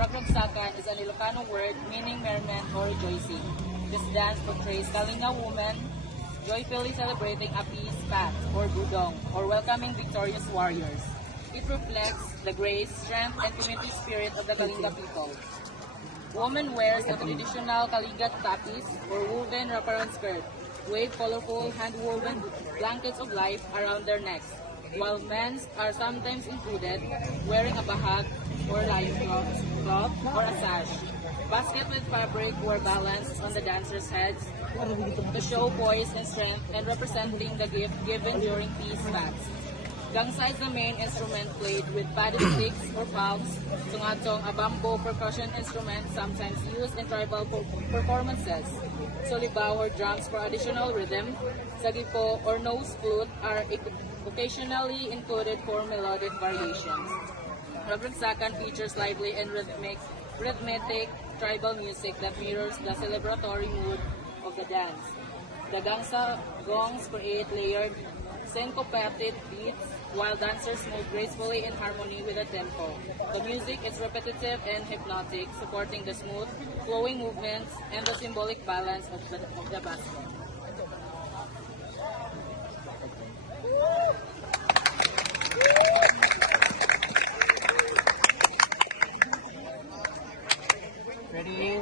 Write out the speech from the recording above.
Ragragsakan is an Ilocano word meaning merriment or rejoicing. This dance portrays Kalinga women joyfully celebrating a peace path or budong or welcoming victorious warriors. It reflects the grace, strength, and community spirit of the Kalinga people. Woman wears a traditional Kalinga tapis or woven wraparound skirt, wave colorful hand-woven blankets of life around their necks, while men are sometimes included wearing a bahag or lion cloth or a sash. Basket with fabric were balanced on the dancers' heads to show poise and strength and representing the gift given during peace baths. Gangsa is the main instrument played with padded sticks or palms. Sungatong, a bamboo percussion instrument sometimes used in tribal performances. Solibaw or drums for additional rhythm. Sagipo or nose flute are occasionally included for melodic variations. Ragragsakan features lively and rhythmic tribal music that mirrors the celebratory mood of the dance. The gangsa gongs create layered, syncopated beats while dancers move gracefully in harmony with the tempo. The music is repetitive and hypnotic, supporting the smooth, flowing movements and the symbolic balance of the basket. Ready?